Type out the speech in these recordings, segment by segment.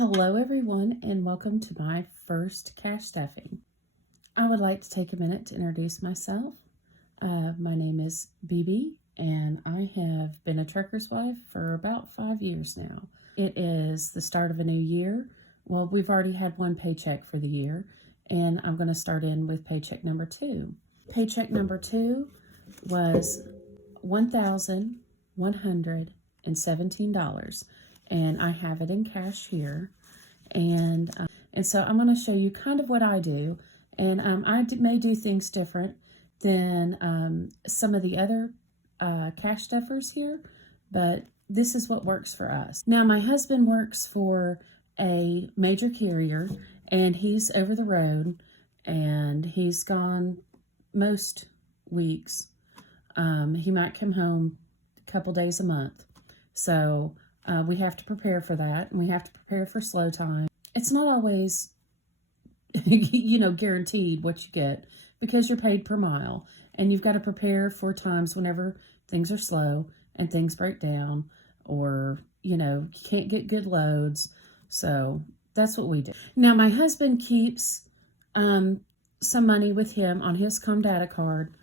Hello everyone and welcome to my first cash stuffing. I would like to take a minute to introduce myself. My name is BB and I have been a trucker's wife for about 5 years now. It is the start of a new year. Well, we've already had one paycheck for the year and I'm going to start in with paycheck number 2. Paycheck number 2 was $1,117. And I have it in cash here, and so I'm going to show you kind of what I do, and I may do things different than some of the other cash stuffers here, but this is what works for us. Now, my husband works for a major carrier, and he's over the road, and he's gone most weeks. He might come home a couple days a month, so we have to prepare for that, and we have to prepare for slow time. It's not always, guaranteed what you get because you're paid per mile, and you've got to prepare for times whenever things are slow and things break down, or, you can't get good loads. So that's what we do. Now, my husband keeps some money with him on his Comdata card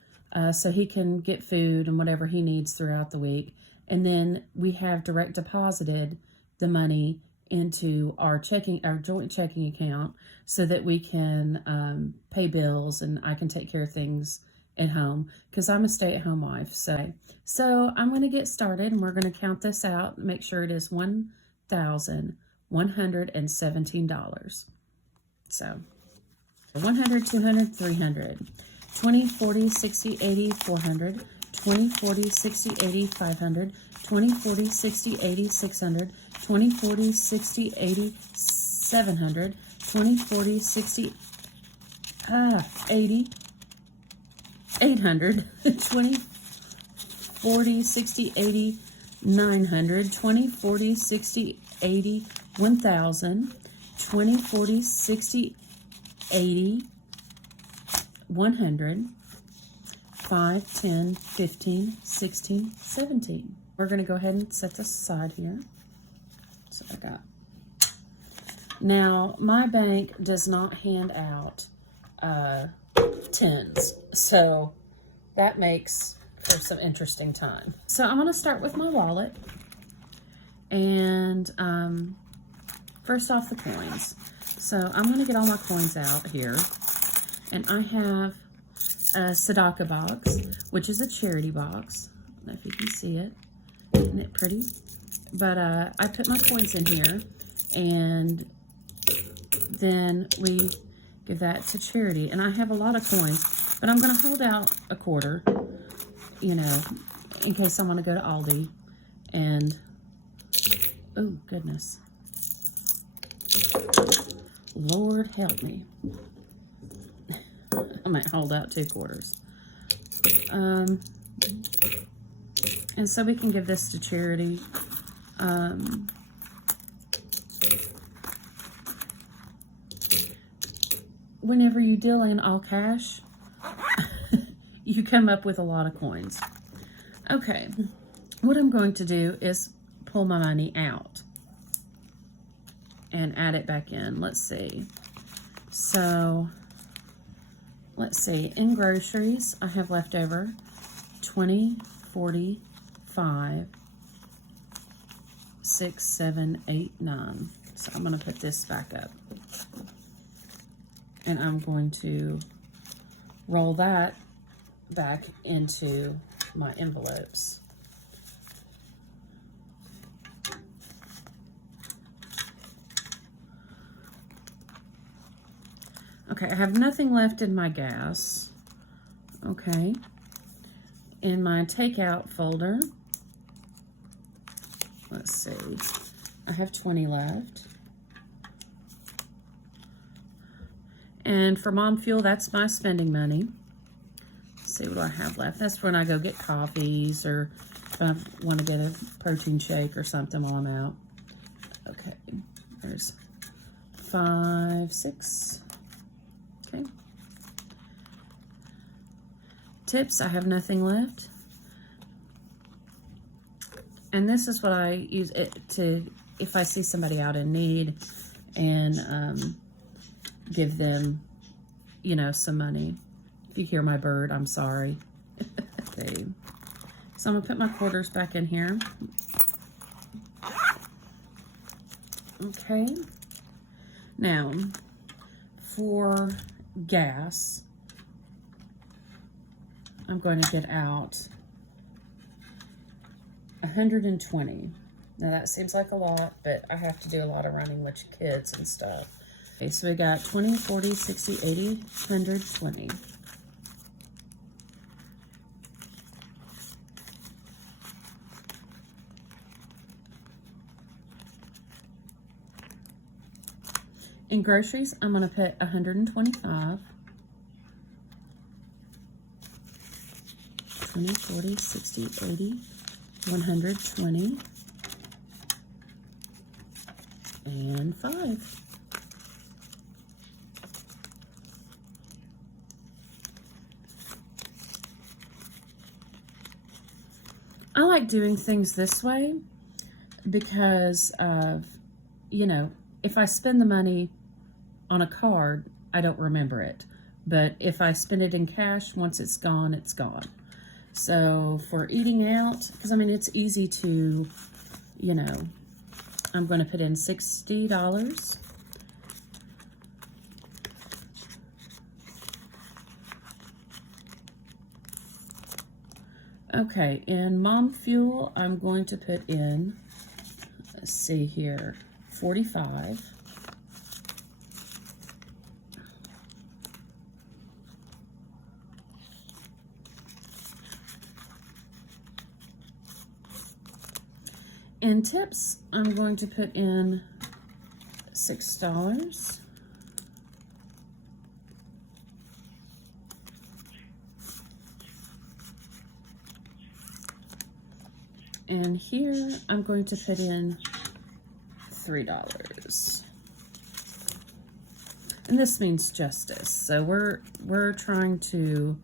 so he can get food and whatever he needs throughout the week. And then we have direct deposited the money into our joint checking account so that we can pay bills and I can take care of things at home because I'm a stay-at-home wife. So I'm going to get started and we're going to count this out and make sure it is $1,117. So 100, 200, 300, 20, 40, 60, 80, 400, 20, 40, 60, 80, 500, 20, 40, 60, 80, 600, 20, 40, 60, 80, 700, 20, 40, 60, 80, 800, 20, 40, 60, 80, 900, 20, 40, 60, 80, 1,000, 20, 40, 60, 80, 100, 5, 10, 15, 16, 17. We're going to go ahead and set this aside here. So I got. Now, my bank does not hand out tens, so that makes for some interesting time. So I'm going to start with my wallet, and first off, the coins. So I'm going to get all my coins out here, and I have a Sadaka box, which is a charity box. I don't know if you can see it. Isn't it pretty? But I put my coins in here, and then we give that to charity. And I have a lot of coins, but I'm going to hold out a quarter, in case I want to go to Aldi. And, oh, goodness. Lord help me. I might hold out 2 quarters. And so we can give this to charity. Whenever you deal in all cash, you come up with a lot of coins. Okay, what I'm going to do is pull my money out and add it back in. Let's see. So, let's see. In groceries, I have left over 20, 40, 5, 6, 7, 8, 9. So I'm going to put this back up. And I'm going to roll that back into my envelopes. Okay, I have nothing left in my gas. Okay. In my takeout folder, let's see, I have 20 left. And for mom fuel, that's my spending money. Let's see, what do I have left? That's when I go get coffees, or if I want to get a protein shake or something while I'm out. Okay, there's 5, 6. Okay. Tips, I have nothing left. And this is what I use it to, if I see somebody out in need, and give them, you know, some money. If you hear my bird, I'm sorry. Okay. So I'm gonna put my quarters back in here. Okay. Now, for gas, I'm going to get out 120. Now that seems like a lot, but I have to do a lot of running with kids and stuff. Okay, so we got 20, 40, 60, 80, 120. In groceries, I'm going to put 125. 20, 40, 60, 80, 120, and 5. I like doing things this way because of, you know, if I spend the money on a card, I don't remember it. But if I spend it in cash, once it's gone, it's gone. So for eating out, because I mean, it's easy to, you know, I'm going to put in $60. Okay, in mom fuel, I'm going to put in, let's see here, 45. In tips, I'm going to put in $6. And here, I'm going to put in $3. And this means justice. So we're trying to,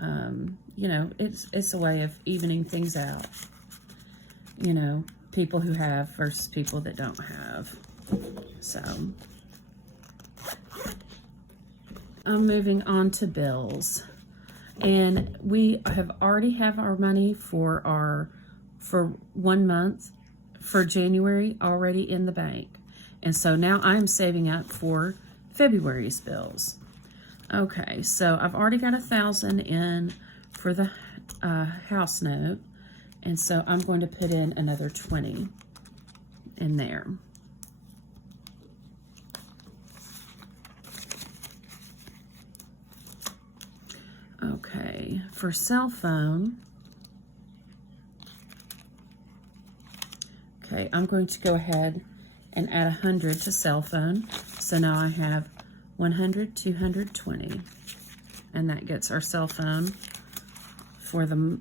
you know, it's a way of evening things out. You know, people who have versus people that don't have. So I'm moving on to bills. And we already have our money for 1 month for January already in the bank. And so now I'm saving up for February's bills. Okay, so I've already got 1,000 in for the house note. And so I'm going to put in another 20 in there. Okay, for cell phone, okay, I'm going to go ahead and add 100 to cell phone. So now I have 100, 220, and that gets our cell phone for the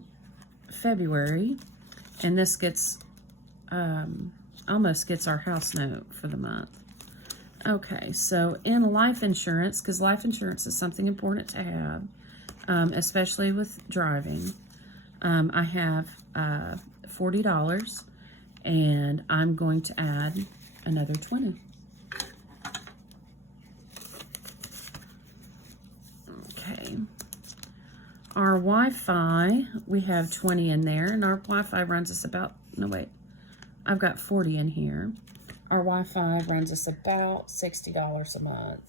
February, and this gets almost gets our house note for the month. Okay, so in life insurance, because life insurance is something important to have, especially with driving, I have $40, and I'm going to add another 20. Okay. Our Wi-Fi, we have 20 in there, and our Wi-Fi runs us about, no wait, I've got 40 in here. Our Wi-Fi runs us about $60 a month.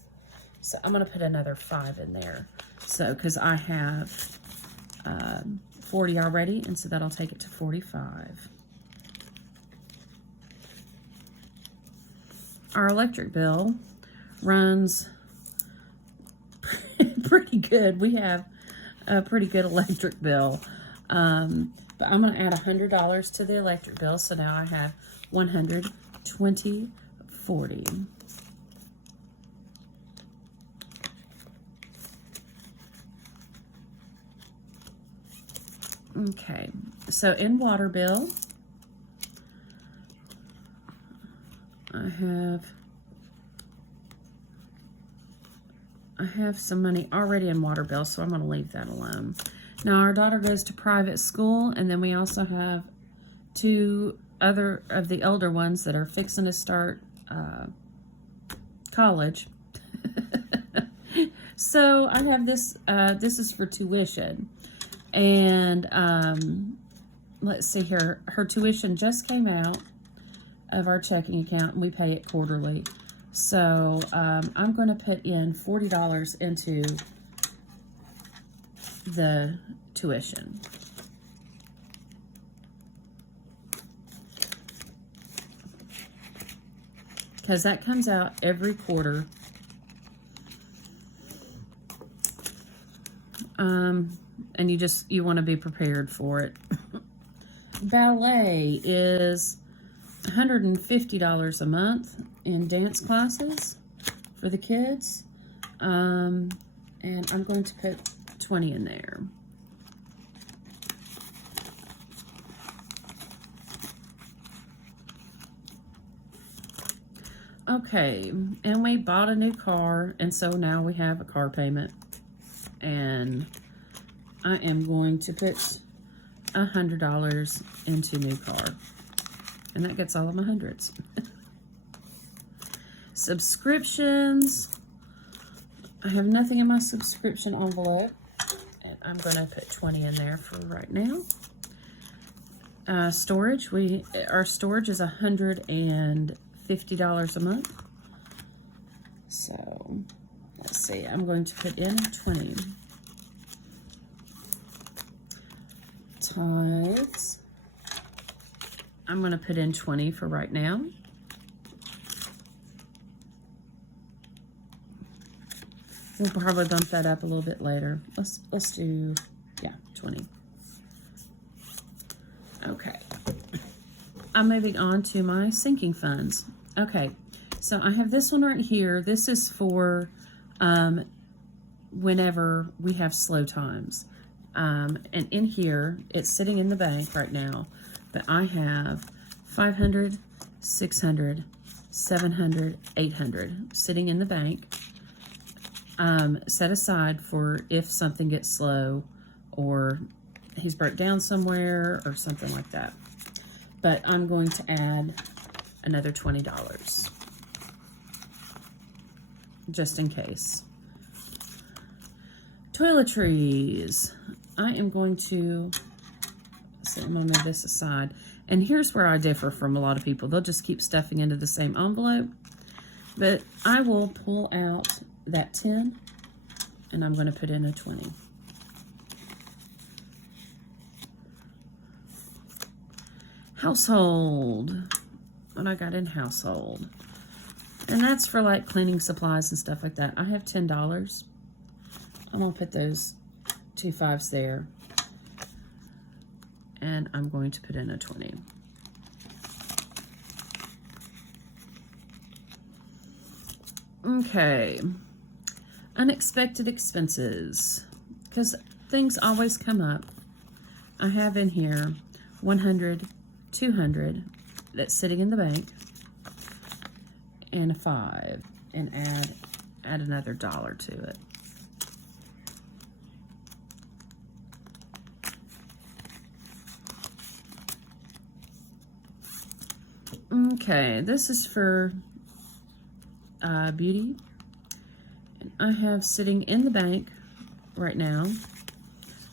So I'm gonna put another 5 in there. So, cause I have 40 already, and so that'll take it to 45. Our electric bill runs pretty good. We have a pretty good electric bill. But I'm going to add $100 to the electric bill. So now I have 120, 40. Okay, so in water bill, I have some money already in water bill, so I'm going to leave that alone. Now, our daughter goes to private school, and then we also have 2 other of the older ones that are fixing to start college. So I have this, this is for tuition. And let's see here. Her tuition just came out of our checking account, and we pay it quarterly. So I'm going to put in $40 into the tuition. Because that comes out every quarter. And you want to be prepared for it. Ballet is $150 a month in dance classes for the kids. And I'm going to put 20 in there. Okay, and we bought a new car, and so now we have a car payment. And I am going to put $100 into new car. And that gets all of my hundreds. Subscriptions. I have nothing in my subscription envelope. And I'm going to put 20 in there for right now. Storage. Our storage is $150 a month. So, let's see. I'm going to put in 20. Tithes. I'm going to put in 20 for right now. We'll probably bump that up a little bit later. Let's do, yeah, 20. Okay. I'm moving on to my sinking funds. Okay, so I have this one right here. This is for whenever we have slow times. And in here, it's sitting in the bank right now, but I have 500, 600, 700, 800 sitting in the bank, set aside for if something gets slow or he's broke down somewhere or something like that. But I'm going to add another $20 just in case. Toiletries. I am going to, so I'm going to move this aside. And here's where I differ from a lot of people. They'll just keep stuffing into the same envelope. But I will pull out that 10 and I'm going to put in a 20. Household. What I got in household. And that's for like cleaning supplies and stuff like that. I have $10. I'm going to put those 2 5s there. And I'm going to put in a 20. Okay. Unexpected expenses. Because things always come up. I have in here 100, 200 that's sitting in the bank. And a 5. And add another $1 to it. Okay, this is for beauty. And I have sitting in the bank right now,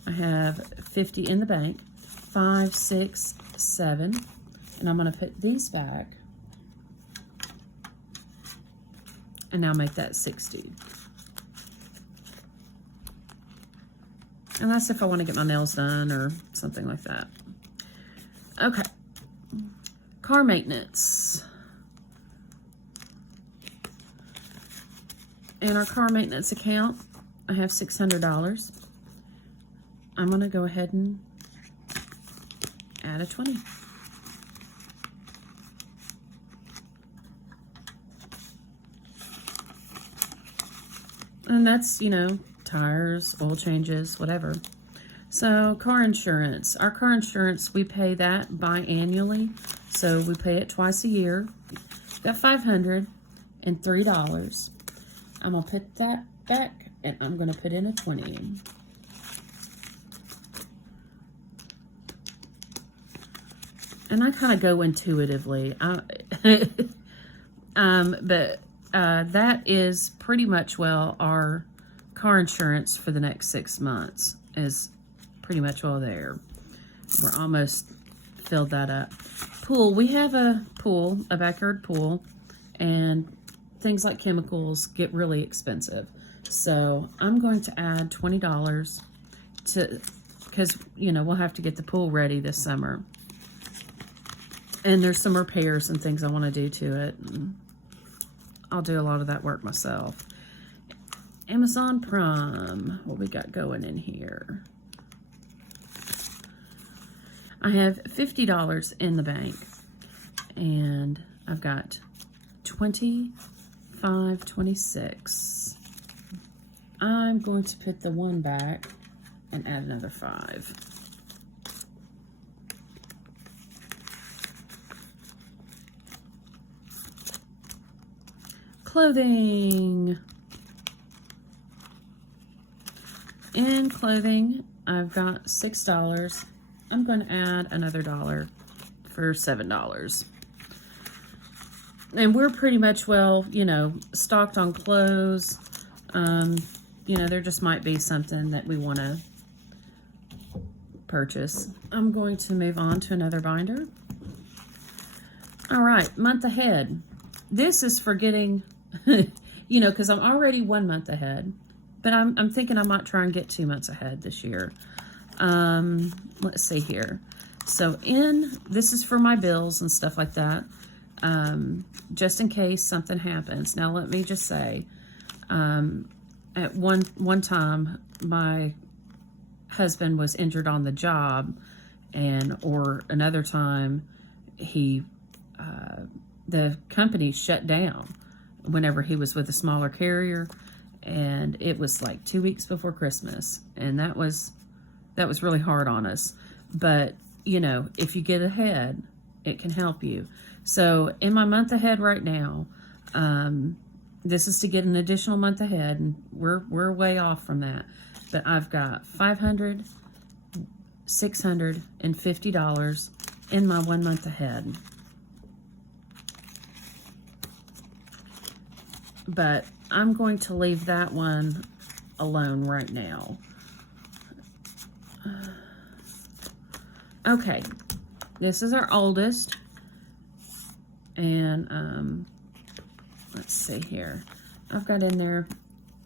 I have 50 in the bank, 5, 6, 7, and I'm going to put these back. And now make that 60. And that's if I want to get my nails done or something like that. Okay. Car maintenance. In our car maintenance account, I have $600. I'm going to go ahead and add a 20. And that's, you know, tires, oil changes, whatever. So car insurance. Our car insurance, we pay that biannually. So we pay it twice a year. Got $503. I'm going to put that back and I'm going to put in a 20. And I kind of go intuitively. But that is pretty much, well, our car insurance for the next 6 months is pretty much all there. We're almost filled that up. Pool, we have a pool, a backyard pool, and things like chemicals get really expensive. So I'm going to add $20 to, because, you know, we'll have to get the pool ready this summer. And there's some repairs and things I want to do to it. I'll do a lot of that work myself. Amazon Prime, what we got going in here? I have $50 in the bank, and I've got 26. I'm going to put the 1 back and add another 5. Clothing. In clothing, I've got $6. I'm going to add another $1 for $7. And we're pretty much, well, you know, stocked on clothes. You know, there just might be something that we want to purchase. I'm going to move on to another binder. All right, month ahead. This is for getting, you know, because I'm already 1 month ahead, but I'm thinking I might try and get 2 months ahead this year. Let's see here. So this is for my bills and stuff like that. Just in case something happens. Now, let me just say, at one time, my husband was injured on the job, or another time, the company shut down whenever he was with a smaller carrier, and it was like 2 weeks before Christmas, and that was really hard on us. But, you know, if you get ahead, it can help you. So in my month ahead right now, this is to get an additional month ahead, and we're way off from that. But I've got $500, $650 in my 1 month ahead. But I'm going to leave that one alone right now. Okay, this is our oldest, and let's see here. I've got in there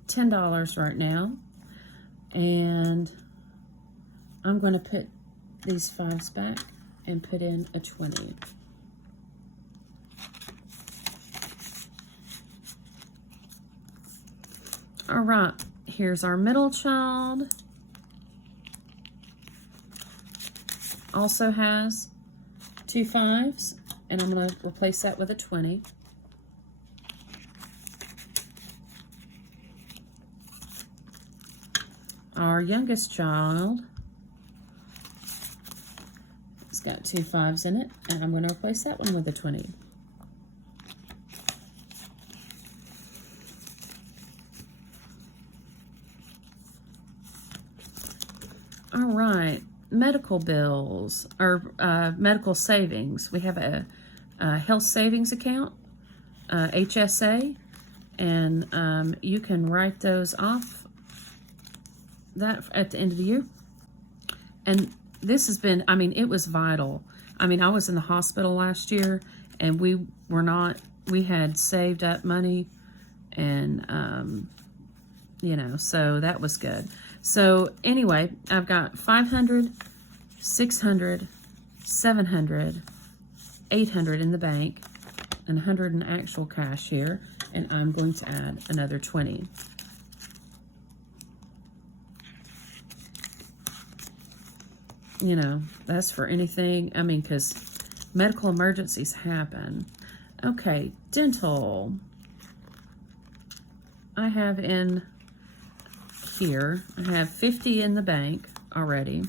$10 right now, and I'm going to put these 5s back and put in a 20. All right, here's our middle child. Also has 2 5s, and I'm going to replace that with a 20. Our youngest child has got 2 5s in it, and I'm going to replace that one with a 20. All right, medical bills, or medical savings. We have a health savings account, HSA, and you can write those off that at the end of the year. And this has been, I mean, it was vital. I mean, I was in the hospital last year, and we had saved up money, and you know, so that was good. So anyway, I've got 500, 600, 700, 800 in the bank, and 100 in actual cash here, and I'm going to add another 20. You know, that's for anything, I mean, because medical emergencies happen. Okay, dental. I have in here, I have 50 in the bank already,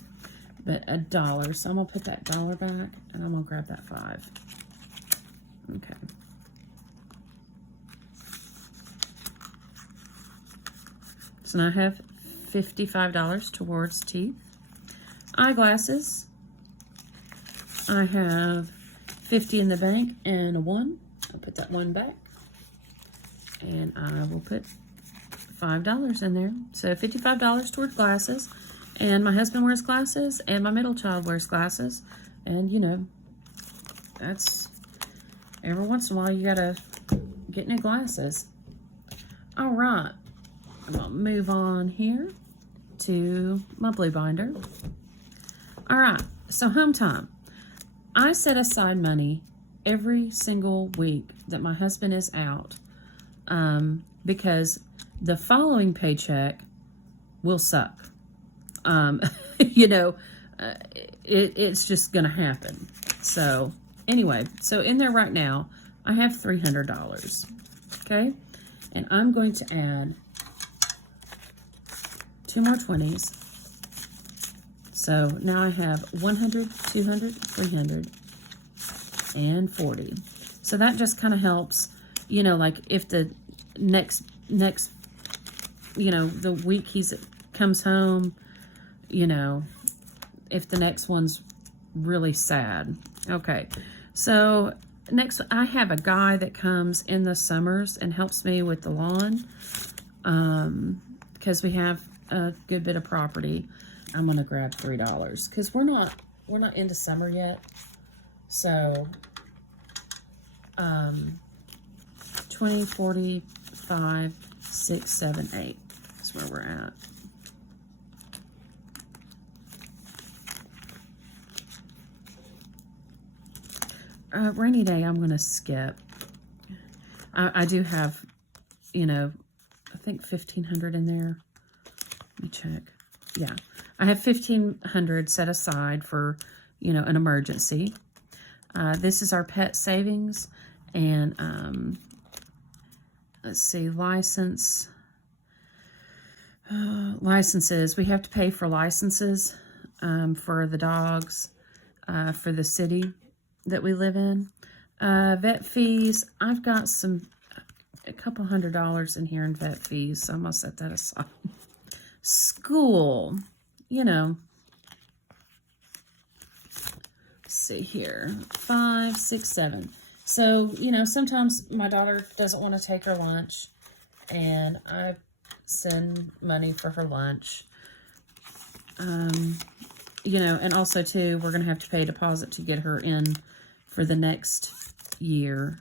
but $1. So I'm gonna put that $1 back, and I'm gonna grab that 5. Okay. So now I have $55 towards teeth. Eyeglasses. I have 50 in the bank and a 1. I'll put that 1 back. And I will put $5 in there. So $55 toward glasses. And my husband wears glasses, and my middle child wears glasses. And, you know, that's every once in a while you gotta get new glasses. All right, I'm gonna move on here to my blue binder. All right, so home time. I set aside money every single week that my husband is out, because the following paycheck will suck. You know, it's just gonna happen. So anyway, so in there right now, I have $300, okay? And I'm going to add 2 more 20s. So now I have 100, 200, 300, and 40. So that just kind of helps, you know, like if the next, you know, the week comes home, you know, if the next one's really sad. Okay, so next I have a guy that comes in the summers and helps me with the lawn, because we have a good bit of property. I'm gonna grab $3 because we're not into summer yet. So 20, 40, 5, 6, 7, 8 is where we're at. Rainy day, I'm going to skip. I do have, you know, I think 1,500 in there. Let me check. Yeah, I have 1,500 set aside for, you know, an emergency. This is our pet savings, and let's see, licenses. We have to pay for licenses for the dogs, for the city that we live in. Vet fees, I've got a couple $100 in here in vet fees, so I'm gonna set that aside. School, you know, let's see here, 5, 6, 7. So, you know, sometimes my daughter doesn't want to take her lunch, and I send money for her lunch. You know, and also too, we're gonna have to pay a deposit to get her in for the next year.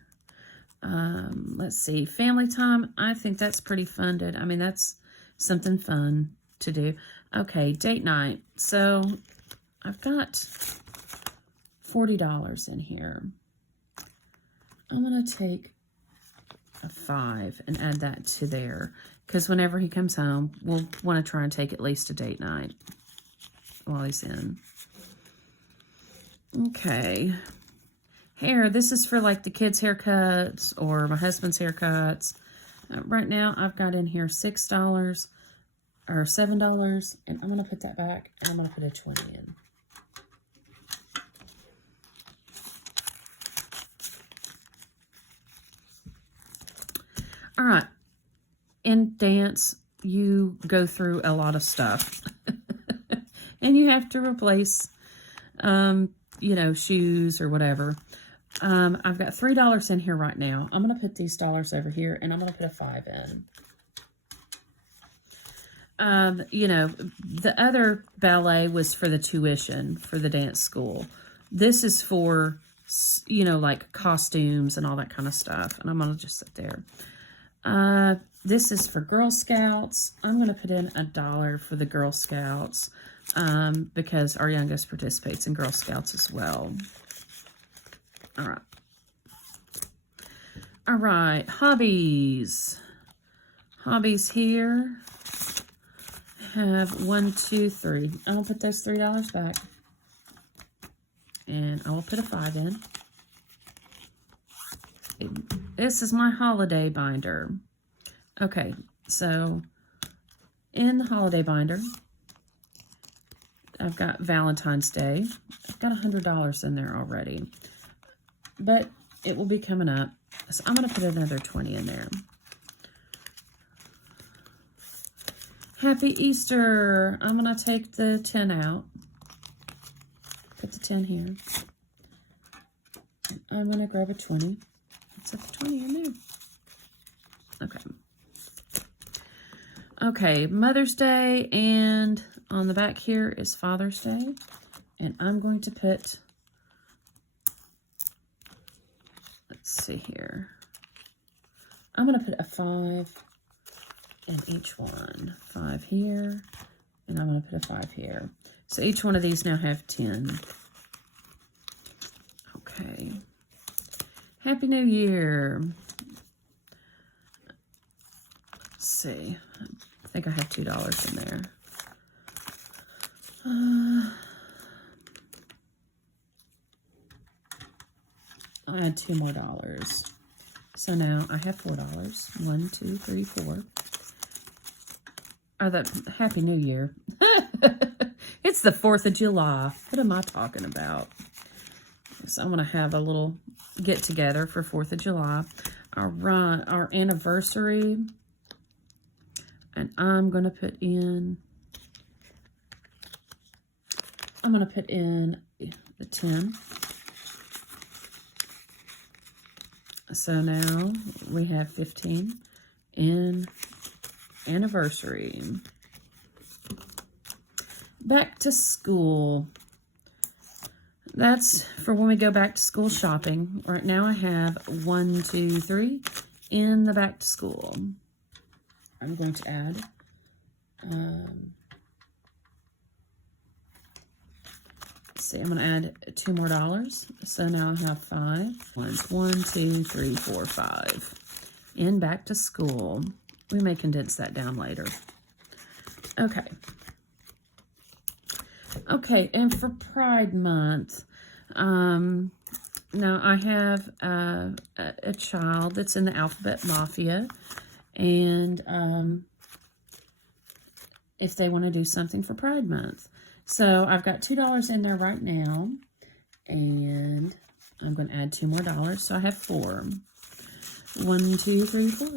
Let's see, family time. I think that's pretty funded. I mean, that's something fun to do. Okay, date night. So I've got $40 in here. I'm gonna take a 5 and add that to there, because whenever he comes home, we'll want to try and take at least a date night while he's in. Okay. Hair, this is for like the kids' haircuts or my husband's haircuts. Right now, I've got in here $6 or $7, and I'm going to put that back, and I'm going to put a 20 in. All right. In dance, you go through a lot of stuff, and you have to replace, you know, shoes or whatever. I've got $3 in here right now. I'm going to put these dollars over here, and I'm going to put a 5 in. You know, the other ballet was for the tuition for the dance school. This is for, you know, like costumes and all that kind of stuff. And I'm going to just sit there. This is for Girl Scouts. I'm going to put in $1 for the Girl Scouts, because our youngest participates in Girl Scouts as well. All right. All right. Hobbies. Hobbies here. I have 1, 2, 3. I'll put those $3 back. And I will put a 5 in. This is my holiday binder. Okay. So in the holiday binder, I've got Valentine's Day. I've got $100 in there already, but it will be coming up. So I'm going to put another 20 in there. Happy Easter. I'm going to take the 10 out. Put the 10 here. I'm going to grab a 20. Let's put the 20 in there. Okay. Okay, Mother's Day, and on the back here is Father's Day. And I'm going to put, let's see here. I'm going to put a 5 in each one. 5 here, and I'm going to put a 5 here. So each one of these now have 10. Okay. Happy New Year. Let's see. I think I have $2 in there. I had $2 more. So now I have $4. 1, 2, 3, 4. Oh, that Happy New Year. It's the 4th of July. What am I talking about? So I'm going to have a little get together for 4th of July. Our anniversary. And I'm going to put in the 10. So now we have 15 in anniversary. Back to school. That's for when we go back to school shopping. Right now I have 1, 2, 3 in the back to school. I'm going to add let's see, I'm going to add $2 more. So now I have 5. 1, 2, 3, 4, 5 in back to school. We may condense that down later. Okay. Okay, and for Pride Month, now I have a child that's in the Alphabet Mafia, and if they want to do something for Pride Month. So I've got $2 in there right now, and I'm going to add $2 more, so I have 4. 1, 2, 3, 4.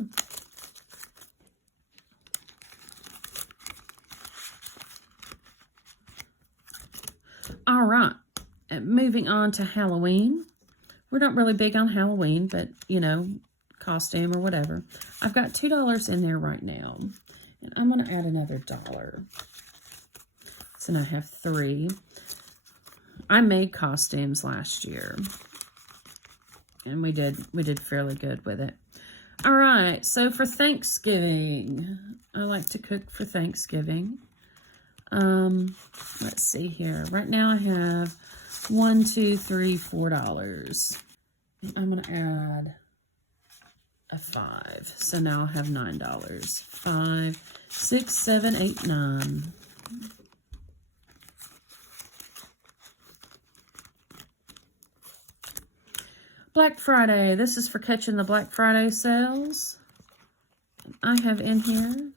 All right, moving on to Halloween. We're not really big on Halloween, but, you know, costume or whatever. I've got $2 in there right now, and I'm going to add another $1. So now I have 3. I made costumes last year, and we did fairly good with it. All right, so for Thanksgiving, I like to cook for Thanksgiving. Let's see here. Right now I have 1, 2, 3, $4. And I'm going to add a 5. So now I have $9. 5, 6, 7, 8, 9. Black Friday. This is for catching the Black Friday sales. I have in here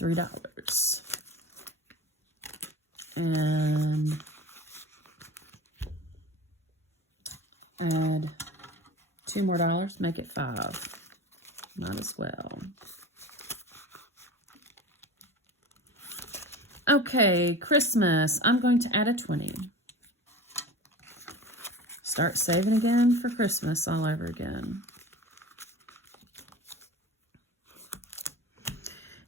$3. And add $2 more, make it 5. Might as well. Okay, Christmas. I'm going to add a 20. Start saving again for Christmas all over again.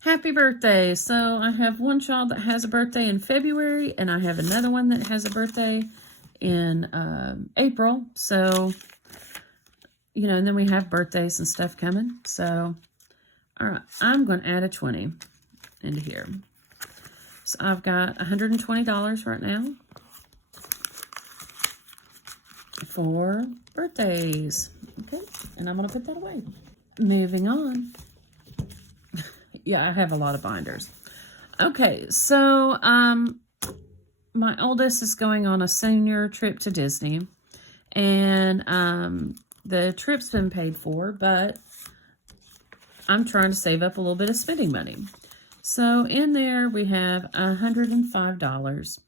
Happy birthday. So I have one child that has a birthday in February, and I have another one that has a birthday in April. So, you know, and then we have birthdays and stuff coming. So, all right, I'm going to add a 20 into here. So I've got $120 right now for birthdays. Okay, and I'm going to put that away. Moving on. Yeah, I have a lot of binders. Okay, so my oldest is going on a senior trip to Disney, and the trip's been paid for, but I'm trying to save up a little bit of spending money. So in there we have $105,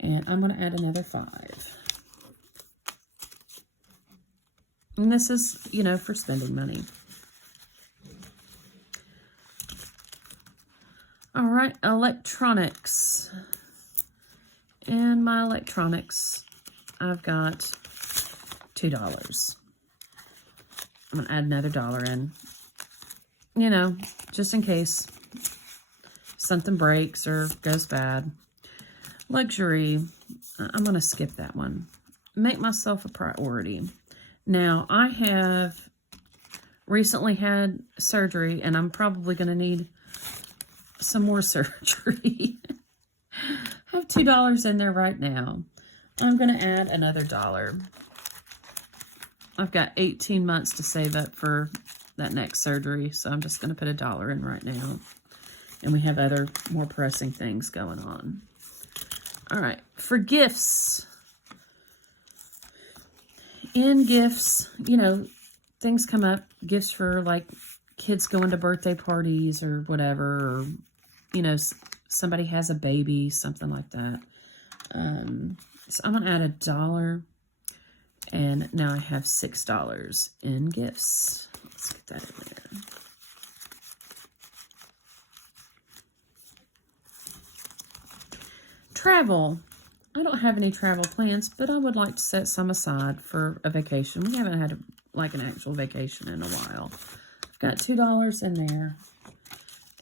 and I'm going to add another 5. And this is, you know, for spending money. All right, electronics. In my electronics, I've got $2. I'm going to add another $1 in. you know, just in case something breaks or goes bad. Luxury, I'm going to skip that one. Make myself a priority. Now, I have recently had surgery, and I'm probably going to need some more surgery. I have $2 in there right now. I'm going to add another $1. I've got 18 months to save up for that next surgery, so I'm just going to put $1 in right now. And we have other more pressing things going on. All right, for gifts. In gifts, you know, things come up. Gifts for, like, kids going to birthday parties or whatever. Or, you know, somebody has a baby, something like that. So I'm going to add $1. And now I have $6 in gifts. Let's get that in there. Travel. I don't have any travel plans, but I would like to set some aside for a vacation. We haven't had like an actual vacation in a while. I've got $2 in there,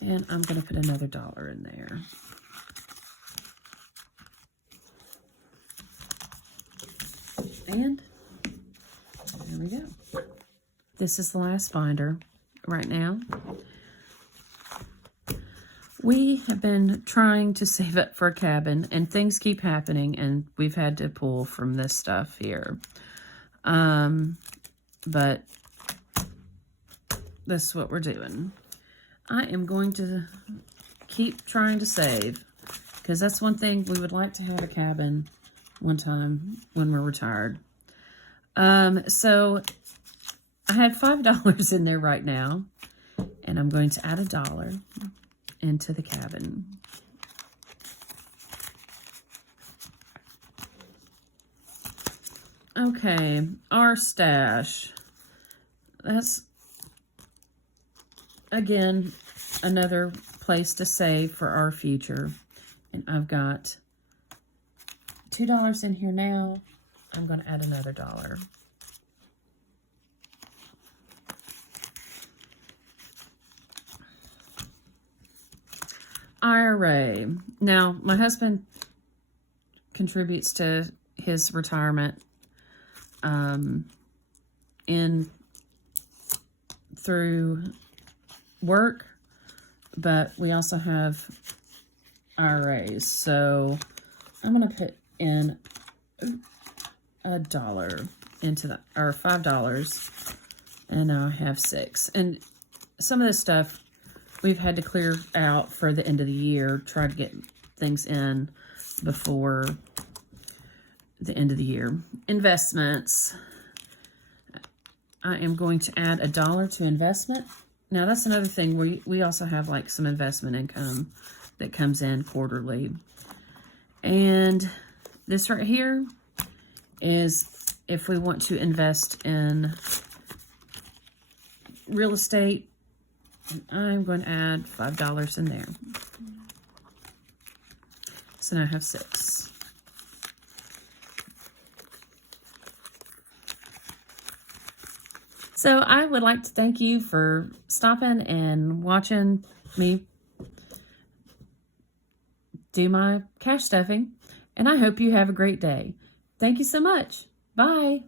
and I'm going to put another $1 in there. And there we go. This is the last binder right now. We have been trying to save up for a cabin, and things keep happening, and we've had to pull from this stuff here. But this is what we're doing. I am going to keep trying to save, because that's one thing. We would like to have a cabin one time when we're retired. So I had $5 in there right now, and I'm going to add $1 into the cabin. Okay, our stash. That's, again, another place to save for our future. And I've got $2 in here now. I'm going to add another $1. IRA. Now, my husband contributes to his retirement through work, but we also have IRAs. So I'm going to put in $1 into that, or $5, and now I have $6. And some of this stuff we've had to clear out for the end of the year, try to get things in before the end of the year. Investments. I am going to add $1 to investment. Now, that's another thing. We also have like some investment income that comes in quarterly. And this right here is if we want to invest in real estate. I'm going to add $5 in there. So now I have $6. So I would like to thank you for stopping and watching me do my cash stuffing. And I hope you have a great day. Thank you so much. Bye.